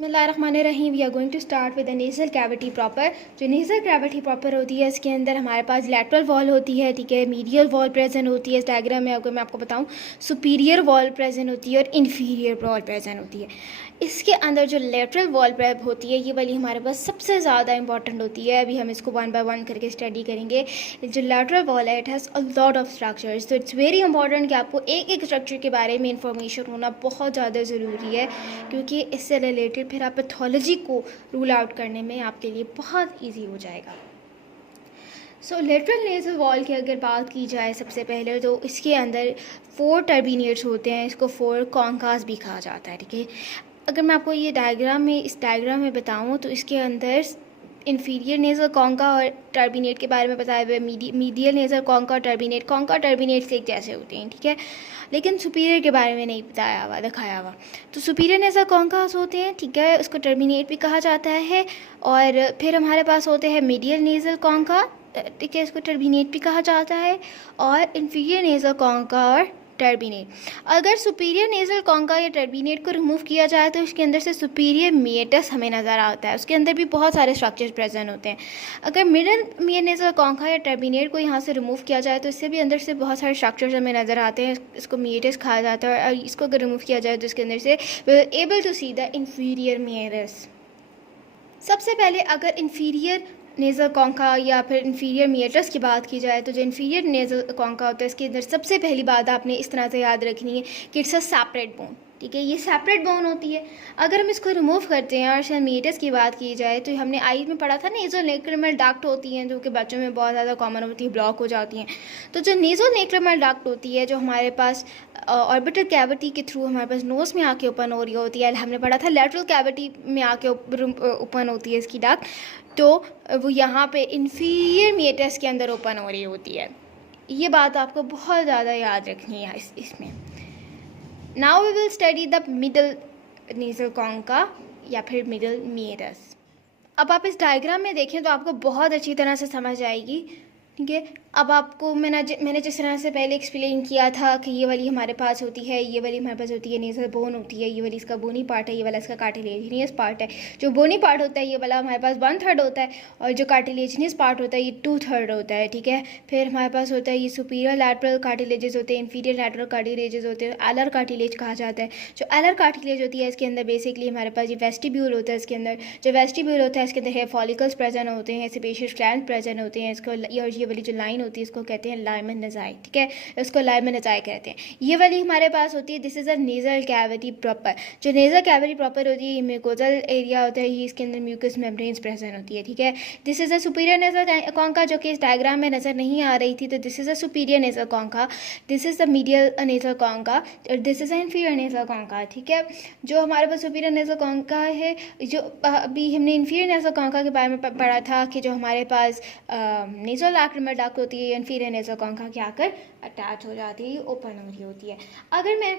बिस्मिल्लाहिर्रहमानिर्रहीम। We are going to start with the nasal cavity proper. जो nasal cavity proper होती है इसके अंदर हमारे पास लैटरल वॉल होती है, ठीक है, मीडियल वॉल प्रेजेंट होती है। इस डायग्राम में अगर मैं आपको बताऊं, सुपीरियर वॉल प्रेजेंट होती है और इन्फीरियर वॉल प्रेजेंट होती है। इसके अंदर जो लेटरल वॉल प्रेप होती है ये वाली हमारे पास सबसे ज़्यादा इंपॉर्टेंट होती है। अभी हम इसको वन बाय वन करके स्टडी करेंगे। जो लेटरल वॉल है it has a lot of structures, तो इट्स वेरी इंपॉर्टेंट कि आपको एक एक स्ट्रक्चर के बारे में इंफॉर्मेशन होना बहुत ज़्यादा ज़रूरी है, क्योंकि इससे रिलेटेड फिर आप पैथोलॉजी को रूल आउट करने में आपके लिए बहुत ईजी हो जाएगा। सो लेटरल नेज़ल वॉल की अगर बात की जाए सबसे पहले, तो इसके अंदर 4 टर्बिनेट्स होते हैं। इसको 4 कॉन्कास भी कहा जाता है, ठीक है। अगर मैं आपको ये इस डायग्राम में बताऊं तो इसके अंदर इन्फीरियर नेज़ल कॉन्का और टर्बिनेट के बारे में बताया हुआ है। मीडियल नेज़ल कॉन्का और टर्बिनेट से एक जैसे होते हैं, ठीक है, लेकिन सुपीरियर के बारे में नहीं दिखाया हुआ। तो सुपीरियर नेज़ल कॉन्कास होते हैं, ठीक है, उसको टर्बिनेट भी कहा जाता है। और फिर हमारे पास होते हैं मीडियल नेज़ल कॉन्का, ठीक है, इसको टर्बिनेट भी कहा जाता है। और इन्फीरियर नेज़ल कॉन्का और टर्बिनेट। अगर सुपीरियर नेज़ल कॉन्का या टर्बिनेट को रिमूव किया जाए तो इसके अंदर से सुपीरियर मिएटस हमें नज़र आता है। उसके अंदर भी बहुत सारे स्ट्रक्चर्स प्रेजेंट होते हैं। अगर मिडल नेज़ल कॉन्का या टर्बिनेट को यहाँ से रिमूव किया जाए तो इससे भी अंदर से बहुत सारे स्ट्रक्चर्स हमें नज़र आते हैं। इसको मिएटस कहा जाता है। और इसको अगर रिमूव किया जाए तो इसके अंदर से we are able to see the inferior meatus. सबसे पहले अगर इन्फीरियर नेज़ल कॉन्का या फिर इन्फीरियर मिएटस की बात की जाए तो जो इन्फीरियर नेज़ल कॉन्का होता है इसके अंदर सबसे पहली बात आपने इस तरह से याद रखनी है कि इट्स अ सेपरेट बोन, ठीक है, ये सेपरेट बोन होती है। अगर हम इसको रिमूव करते हैं और मिएटस की बात की जाए तो हमने आई में पढ़ा था नेज़ो लेक्रिमल डक्ट होती हैं जो कि बच्चों में बहुत ज़्यादा कॉमन होती है, ब्लॉक हो जाती हैं। तो जो नेज़ो लेक्रिमल डक्ट होती है जो हमारे पास ऑर्बिटल कैविटी के थ्रू हमारे पास नोज़ में आके ओपन हो रही होती है, हमने पढ़ा था लेटरल कैविटी में आके ओपन होती है इसकी डक्ट, तो वो यहाँ पे इन्फीरियर मिएटस के अंदर ओपन हो रही होती है। ये बात आपको बहुत ज़्यादा याद रखनी है इसमें। Now we will study the middle nasal concha या फिर मिडल मिएटस। अब आप इस डायग्राम में देखें तो आपको बहुत अच्छी तरह से समझ आएगी, ठीक है। अब आपको मैंने जिस तरह से पहले एक्सप्लेन किया था कि ये वाली हमारे पास होती है, ये वाली हमारे पास होती है नेज़ल बोन होती है, ये वाली इसका बोनी पार्ट है, ये वाला इसका कार्टिलेजिनियस पार्ट है। जो बोनी पार्ट होता है ये वाला हमारे पास 1/3 होता है और जो कार्टिलेजिनियस पार्ट होता है ये 2/3 होता है, ठीक है। फिर हमारे पास होता है ये सुपीरियर लैटरल कार्टिलेजेस होते हैं, इन्फीरियर लैटरल कार्टिलेजेस होते हैं, एलर कार्टिलेज कहा जाता है। जो एलर कार्टिलेज होती है इसके अंदर बेसिकली हमारे पास ये वेस्टिब्यूल होता है। इसके अंदर जो वेस्टिब्यूल होता है इसके अंदर हेयर फॉलिकल्स प्रेजेंट होते हैं, सेपेशियस ग्लैंड प्रेजेंट होते हैं। इसको ये वाली जो लाइन होती है इसको कहते हैं लाइमन नज़ाई, ठीक है, इसको लाइमन नज़ाई कहते हैं। ये वाली हमारे पास होती है, this is a nasal cavity proper. जो नेज़ल कैविटी प्रॉपर होती है ये म्यूकोजल एरिया होता है, ये इसके अंदर म्यूकस मेम्ब्रेन्स प्रेजेंट होती है, ठीक है। This is a superior nasal concha जो कि इस डायग्राम में नज़र नहीं आ रही थी, तो this is a superior nasal concha, this is the medial nasal concha और this is a inferior nasal concha, ठीक है। जो हमारे पास सुपीरियर नेज़ल कॉन्का है, जो अभी हमने इन्फीरियर नेज़ल कॉन्का के बारे में पढ़ा था कि जो हमारे पास नेज़ल लैक्रिमल डक्ट होती है इन्फीरियर नेज़ल कॉन्का के आकर अटैच हो जाती है, ओपन हो रही होती है। अगर मैं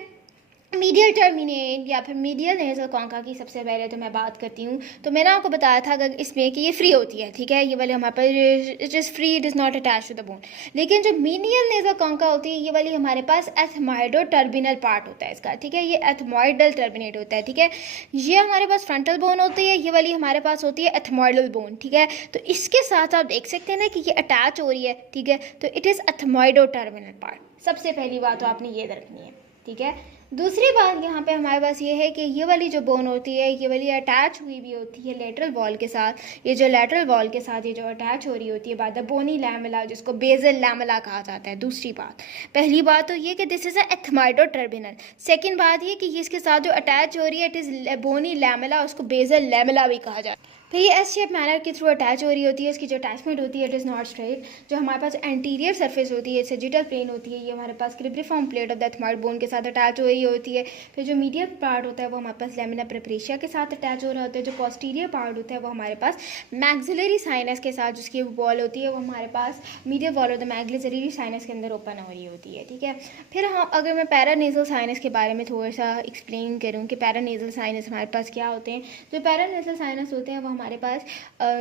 मीडियल टर्मिनेट या फिर मीडियल नेज़ल कॉन्का की सबसे पहले तो मैं बात करती हूँ, तो मैंने आपको बताया था अगर इसमें कि ये फ्री होती है, ठीक है, ये वाले हमारे पास it is free, it is not attach to the bone. लेकिन जो मीडियल नेज़ल कॉन्का होती है ये वाली हमारे पास एथमॉइडो टर्बिनल पार्ट होता है इसका, ठीक है, ये एथमॉइडल टर्बिनेट होता है, ठीक है। ये हमारे पास फ्रंटल बोन होती है, ये वाली हमारे पास होती है एथमॉइडल बोन, ठीक है। तो इसके साथ आप देख सकते हैं ना कि ये अटैच हो रही है, ठीक है, तो इट इज़ एथमॉइडो टर्बिनल पार्ट। सबसे पहली बात तो आपने ये रखनी है, ठीक है। दूसरी बात यहाँ पे हमारे पास ये है कि ये वाली जो बोन होती है ये वाली अटैच हुई भी होती है लेटरल वॉल के साथ। ये जो लेटरल वॉल के साथ ये जो अटैच हो रही होती है बाय द बोनी लैमेला, जिसको बेजल लैमेला कहा जाता है। दूसरी बात, पहली बात तो ये कि दिस इज़ अ एथमाइडो टर्बिनल। सेकेंड बात ये कि ये इसके साथ जो अटैच हो रही है इट इज़ बोनी लैमेला, उसको बेजल लैमेला भी कहा जाता है। फिर ये एस शेप मैनर के थ्रू अटैच हो रही होती है। इसकी जो अटैचमेंट होती है इट इज़ नॉट स्ट्रेट। जो हमारे पास एंटीरियर सरफेस होती है सेजिटल प्लेन होती है, ये हमारे पास cribriform plate of the ethmoid bone के साथ अटैच हो रही होती है। फिर जो मीडियल पार्ट होता है वो हमारे पास लैमिना प्रेपरेशिया के साथ अटैच हो रहा होता है। जो पोस्टीरियर पार्ट होता है वो हमारे पास मैक्सिलरी साइनस के साथ जिसकी वॉल होती है वो हमारे पास medial wall of the maxillary sinus के अंदर ओपन हो रही होती है, ठीक है। फिर हाँ, अगर मैं पैरानेजल साइनस के बारे में थोड़ा सा एक्सप्लेन करूँ कि पैरानेजल साइनस हमारे पास क्या होते हैं। जो पैरानेजल साइनस होते हैं वो हमारे पास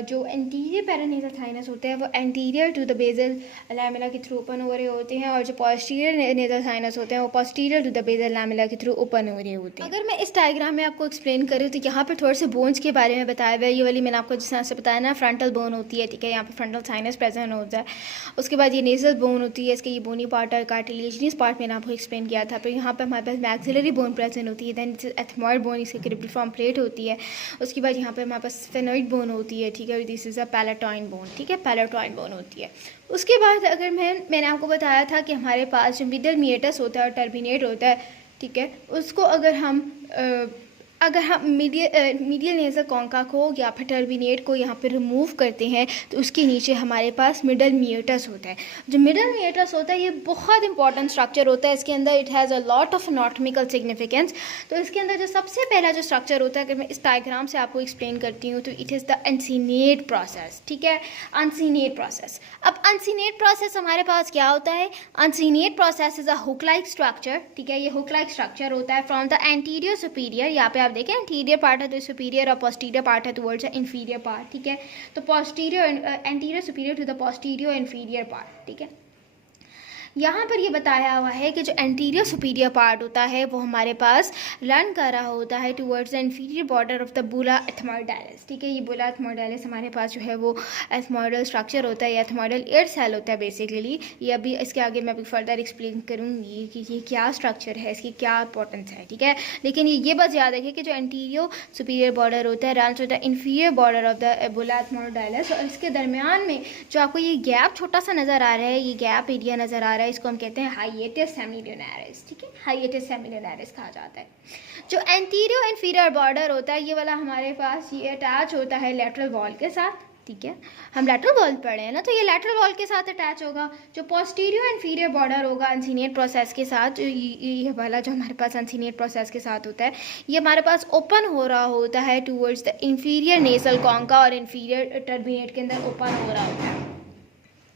जो एंटीरियर पैरानेसल साइनस होते हैं वो anterior to the basal lamella के थ्रू ओपन हो रहे होते हैं, और जो पोस्टीरियर नेसल साइनस होते हैं वो posterior to the basal lamella के थ्रू ओपन हो रहे होते हैं। अगर मैं इस डायग्राम में आपको एक्सप्लेन करूँ तो यहाँ पर थोड़े से बोन्स के बारे में बताया हुआ है। ये वाली मैंने आपको जिस तरह से बताया ना, फ्रंटल बोन होती है, ठीक है, यहाँ पर फ्रंटल साइनस प्रेजेंट होता है। उसके बाद ये नेसल बोन होती है, इसके ये बोनी पार्ट और कार्टिलेजिनस पार्ट मैंने आपको एक्सप्लेन किया था। फिर यहाँ पर हमारे पास मैक्सिलरी बोन प्रेजेंट होती है, दैन एथमॉइड बोन, इसकी क्रिपिफॉर्म प्लेट होती है। उसके बाद यहाँ पर हमारे पास स्फेनॉइड बोन होती है, ठीक है, दिस इज़ अ पैलेटॉइन बोन, ठीक है, पैलेटॉइन बोन होती है। उसके बाद अगर मैंने आपको बताया था कि हमारे पास जो मिडल मिएटस होता है और टर्बिनेट होता है, ठीक है, उसको अगर हम मीडियल नेज़ल कॉन्का को या फिर टर्बिनेट को यहाँ पे रिमूव करते हैं तो उसके नीचे हमारे पास मिडल मिएटस होता है। जो मिडल मिएटस होता है ये बहुत इंपॉर्टेंट स्ट्रक्चर होता है, इसके अंदर it has a lot of anatomical significance. तो इसके अंदर जो सबसे पहला जो स्ट्रक्चर होता है, अगर मैं इस डायग्राम से आपको एक्सप्लेन करती हूँ तो it is the uncinate process, ठीक है, अनसीनेट प्रोसेस। अब अनसीनेट प्रोसेस हमारे पास क्या होता है? Uncinate process is a hook like structure, ठीक है, ये हुक लाइक स्ट्रक्चर होता है फ्रॉम द एंटीरियर सुपीरियर, यहाँ पे देखें एंटीरियर पार्ट है तो सुपीरियर, और पोस्टीरियर पार्ट है टुवर्ड्स द इंफीरियर पार्ट, ठीक है। तो posterior anterior superior to the posterior inferior part, ठीक है। यहाँ पर ये बताया हुआ है कि जो एंटीरियर सुपीरियर पार्ट होता है वो हमारे पास रन कर रहा होता है towards the inferior border of the bulla एथमोइडालिस, ठीक है। ये बुला एथमोइडालिस हमारे पास जो है वो एथमोइडल स्ट्रक्चर होता है, या एथमोइडल एयर सेल होता है बेसिकली। ये अभी इसके आगे मैं अभी फर्दर एक्सप्लेन करूँगी कि ये क्या स्ट्रक्चर है, इसकी क्या इंपॉर्टेंस है, ठीक है। लेकिन ये बात याद रखिए कि जो एंटीरियर सुपीरियर बॉर्डर होता है run to the inferior border of the bulla ethmoidalis, और इसके दरमियान में जो आपको ये गैप छोटा सा नज़र आ रहा है, ये गैप एरिया नज़र आ रहा है, इसको हम कहते हैं हाइएटस सेमिलुनारिस, ठीक है, हाइएटस सेमिलुनारिस कहा जाता है। जो एंटीरियर इंफीरियर बॉर्डर होता है ये वाला हमारे पास ये अटैच होता है लैटरल वॉल के साथ, ठीक है। हम लैटरल वॉल पढ़े हैं ना, तो ये लैटरल वॉल के साथ अटैच होगा। जो पोस्टीरियर इंफीरियर बॉर्डर होगा अनसीनेट प्रोसेस के साथ, ये वाला जो हमारे पास अनसीनेट प्रोसेस के साथ होता है, ये हमारे पास ओपन हो रहा होता है towards the inferior nasal concha, और इंफीरियर टर्बिनेट के अंदर ओपन हो रहा होता है।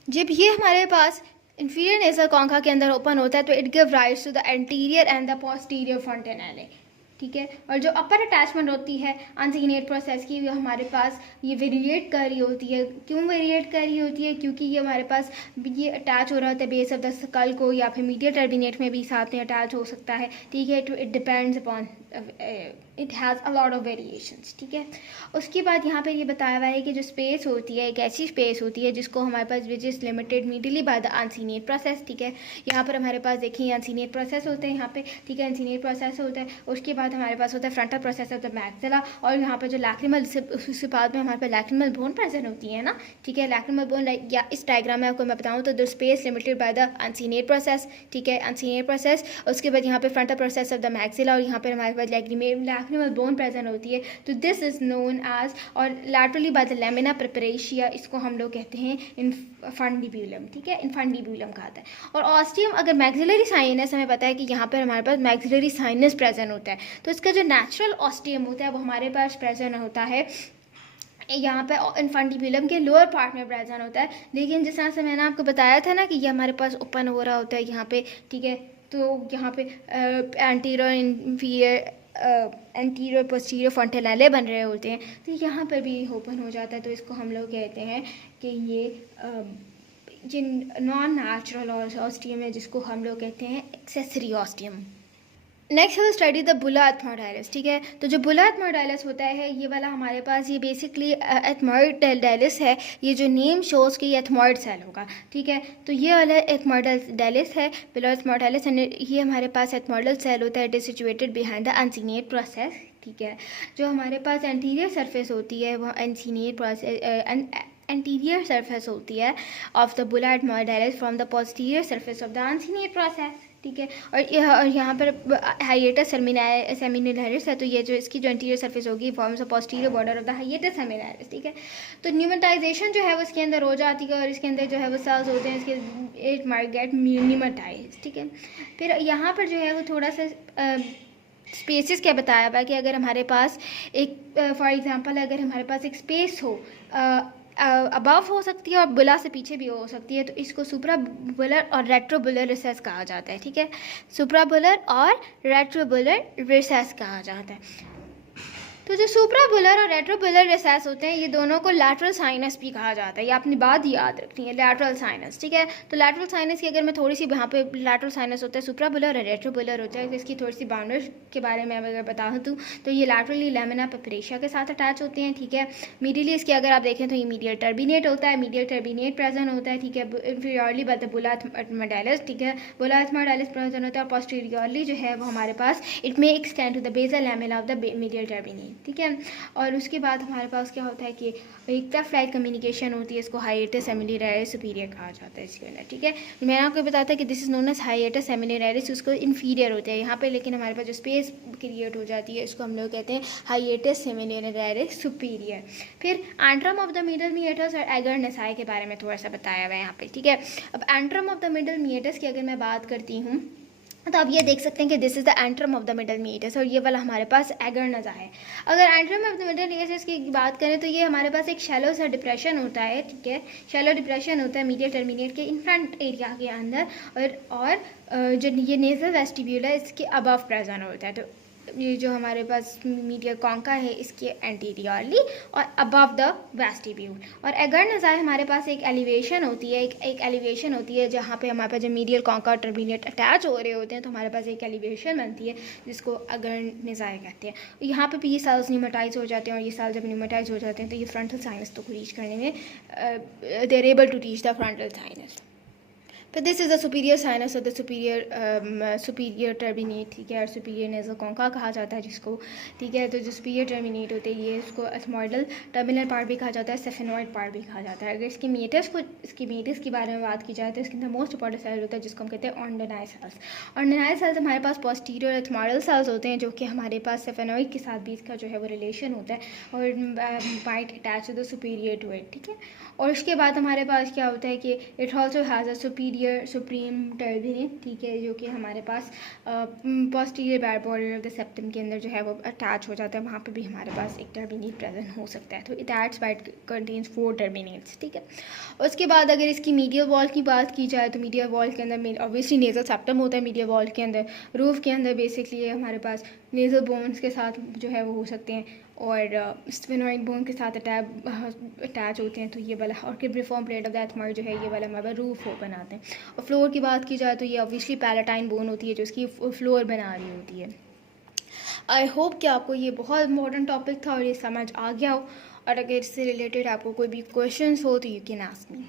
जब ये हमारे पास इंफीरियर नेसल कॉन्का के अंदर ओपन होता है तो it give rise to the anterior and the posterior fontanelle, ठीक है। और जो अपर अटैचमेंट होती है अनसीनेट प्रोसेस की, वो हमारे पास ये वेरिएट कर रही होती है। क्यों वेरिएट कर रही होती है? क्योंकि ये हमारे पास ये अटैच हो रहा होता है बेस ऑफ द स्कल को, या फिर मीडियल टर्बिनेट में भी साथ में अटैच हो सकता है, ठीक है। तो it depends upon, it has a lot of variations, ठीक है। उसके बाद यहाँ पे ये बताया हुआ है कि जो स्पेस होती है एक ऐसी स्पेस होती है जिसको हमारे पास which is limited medially by the uncinate process, ठीक है। यहाँ पर हमारे पास देखिए अनसीनेट प्रोसेस होते हैं यहाँ पे, ठीक है, अनसीनेट प्रोसेस होता है। उसके बाद हमारे पास होता है frontal process of the maxilla, और यहाँ पर जो लैक्रिमल, उसके बाद में हमारे पास लैक्रिमल बोन प्रेजेंट होती है ना, ठीक है। लैक्रिमल बोन, या इस डायग्राम में आपको मैं बताऊँ तो the space limited by the uncinate process, ठीक है, अनसीनेट प्रोसेस। उसके बाद यहाँ पे frontal process of the maxilla, और यहाँ पर हमारे पास लैक्रिमल बोन प्रेजेंट होती है। तो दिस इज नोन एज, और लैटरली बाय द लैमिना प्रेपरेशिया, इसको हम लोग कहते हैं इनफंडिब्यूलम, ठीक है, इनफंडिब्यूलम कहा जाता है। और ऑस्टियम, अगर मैक्सिलरी साइनस, हमें पता है कि यहाँ पर हमारे पास मैक्सिलरी साइनस प्रेजेंट होता है, तो इसका जो नेचुरल ऑस्टियम होता है वो हमारे पास प्रेजेंट होता है यहाँ पे इनफंडिब्यूलम के लोअर पार्ट में प्रेजेंट होता है। लेकिन जिस तरह से मैंने आपको बताया था ना कि ये हमारे पास ओपन हो रहा होता है यहाँ पे, ठीक है। तो यहाँ पे एंटीरियर इंफीरियर एंटीरियर पोस्टीरियर फॉन्टेनाले बन रहे होते हैं, तो यहाँ पर भी ओपन हो जाता है। तो इसको हम लोग कहते हैं कि ये नॉन नेचुरल ऑस्टियम है, जिसको हम लोग कहते हैं एक्सेसरी ऑस्टियम। नेक्स्ट है स्टडी द बुला एथमोइडालिस, ठीक है। तो जो बुला एथमोइडालिस होता है ये वाला हमारे पास, ये बेसिकली एथमोइडालिस है। ये जो नेम शोज कि ये एथमोइड सेल होगा, ठीक है। तो ये वाला एथमोइडालिस है, बुला एथमोइडालिस, ये हमारे पास एथमोइडल सेल होता है। It is situated behind the uncinate process, ठीक है। जो हमारे पास एंटीरियर सरफेस होती है वो अनसीनेट प्रोसेस, एंटीरियर सरफेस होती है of the bulla ethmoidalis from the posterior surface of the uncinate process, ठीक है। और यहाँ पर हाइएटस सेमिलुनारिस है, तो ये जो इसकी जो एंटीरियर सरफेस होगी forms a posterior border of the hiatus semilunaris, ठीक है। तो न्यूमेटाइजेशन जो है वो इसके अंदर हो जाती है, और इसके अंदर जो है वो सेल्स होते हैं इसके, इट माइट गेट न्यूमेटाइज, ठीक है। फिर यहाँ पर जो है वो थोड़ा सा स्पेसेस क्या बताया हुआ है कि अगर हमारे पास एक फॉर एग्जांपल अगर हमारे पास एक स्पेस हो अबव हो सकती है और बुला से पीछे भी हो सकती है, तो इसको सुप्राबुलर और रेट्रोबुलर रिसेस कहा जाता है, ठीक है। सुप्राबुलर और रेट्रोबुलर रिसेस कहा जाता है। तो जो सुप्राबुलर और रेट्रोबुलर रिसेस होते हैं, ये दोनों को लैटरल साइनस भी कहा जाता है। ये अपनी बात याद रखनी है, लैटरल साइनस, ठीक है। तो लैटरल साइनस की अगर मैं थोड़ी सी यहाँ पे लैटरल साइनस होता है, सुप्राबुलर और रेट्रोबुलर होता है, तो इसकी थोड़ी सी बाउंड्रीज के बारे में अगर बता दूँ तो ये लैटरली लेमिना पेपरेशिया के साथ अटैच होते हैं, ठीक है। मीडियली इसके अगर आप देखें तो ये मीडियल टर्बिनेट होता है, मीडियल टर्बिनेट प्रेजेंट होता है, ठीक है। इंफीरियरली बाय द बुला एथमोडाइलिस, ठीक है, बुला एथमोडाइलिस प्रेजेंट होता है। और पोस्टीरियरली जो है वो हमारे पास it may extend to the basal lamella of the medial turbinate, ठीक है। और उसके बाद हमारे पास क्या होता है कि एक टफ फ्लाइट कम्युनिकेशन होती है, इसको हाइएटस सेमिलियराइस सुपीरियर कहा जाता है इसके अंदर, ठीक है। मैंने आपको बताया था कि दिस इज नोन एज हाइएटस सेमिलियराइस, उसको इन्फीरियर होता है यहाँ पे, लेकिन हमारे पास जो स्पेस क्रिएट हो जाती है इसको हम लोग कहते हैं हाइएटस सेमिलियराइस सुपीरियर। फिर antrum of the middle meatus और एगर नसाई के बारे में थोड़ा सा बताया हुआ है यहाँ पे, ठीक है। अब antrum of the middle meatus की अगर मैं बात करती हूँ तो आप ये देख सकते हैं कि this is the antrum of the middle meatus, और ये वाला हमारे पास एगर नज़ा है। अगर antrum of the middle meatus की बात करें तो ये हमारे पास एक शैलो सा डिप्रेशन होता है, ठीक है। शैलो डिप्रेशन होता है मीडियल टर्मिनेट के इन फ्रंट एरिया के अंदर, और जो ये नेजल वेस्टिब्यूल है इसके अबव प्रेजेंट होता है। तो ये जो हमारे पास मीडियल कॉन्का है इसके एंटीरियरली और अबव द वेस्टिब्यूल। और एगर नज़ाय हमारे पास एक एलिवेशन होती है, एक एलिवेशन होती है जहाँ पे हमारे पास जो मीडियल कॉन्का और टर्बिनेट अटैच हो रहे होते हैं, तो हमारे पास एक एलिवेशन बनती है जिसको अगर नज़ाय कहते हैं। यहाँ पे भी ये सेल्स न्यूमेटाइज हो जाते हैं, और ये सेल जब न्यूमेटाइज हो जाते हैं तो ये फ्रंटल साइनस को रीच करने में they are able to reach the frontal sinus. फिर this is the superior sinus और द सुपीरियर टर्बिनेट, ठीक है, और सुपीरियर नेजल कॉन्का कहा जाता है जिसको, ठीक है। तो जो सुपीरियर टर्बिनेट होते हैं ये इसको एथमोइडल टर्मिनल पार्ट भी कहा जाता है, सेफेनॉइड पार्ट भी कहा जाता है। अगर इसकी मेटस के बारे में बात की जाए तो इसके अंदर मोस्ट इंपॉर्टेंट सेल होता है जिसको हम कहते हैं ऑर्डिनाइज सेल्स। ऑर्डिनाइज सेल्स हमारे पास पोस्टीरियर एथमोइडल सेल्स होते हैं, जो कि हमारे पास सेफेनॉइड के साथ भी इसका जो है वो रिलेशन होता है, और might attach to the superior to it, ठीक है। और उसके बाद हमारे पास क्या होता है कि it also has a supreme turbinate, ठीक है, जो कि हमारे पास posterior back border of the septum के अंदर जो है वो अटैच हो जाता है, वहाँ पे भी हमारे पास एक टर्बिनेट प्रेजेंट हो सकता है। तो दैट्स व्हाई इट कंटेन्स 4 टर्बिनेट्स, ठीक है। उसके बाद अगर इसकी मीडियल वॉल की बात की जाए तो मीडियल वॉल के अंदर ऑब्वियसली नेजल सेप्टम होता है, मीडियल वॉल के अंदर रूफ के अंदर बेसिकली हमारे पास नेजल बोन्स के साथ जो है वो हो सकते हैं, और स्फेनॉइड बोन के साथ अटैच होते हैं। तो ये वाला और cribriform plate of the ethmoid जो है ये वाला हमारे रूफ हो बनाते हैं। और फ्लोर की बात की जाए तो ये ऑब्वियसली पैलेटाइन बोन होती है जो इसकी फ्लोर बना रही होती है। आई होप कि आपको ये बहुत इंपॉर्टेंट टॉपिक था और ये समझ आ गया हो, और अगर इससे रिलेटेड आपको कोई भी क्वेश्चंस हो तो यू कैन आस्क मी।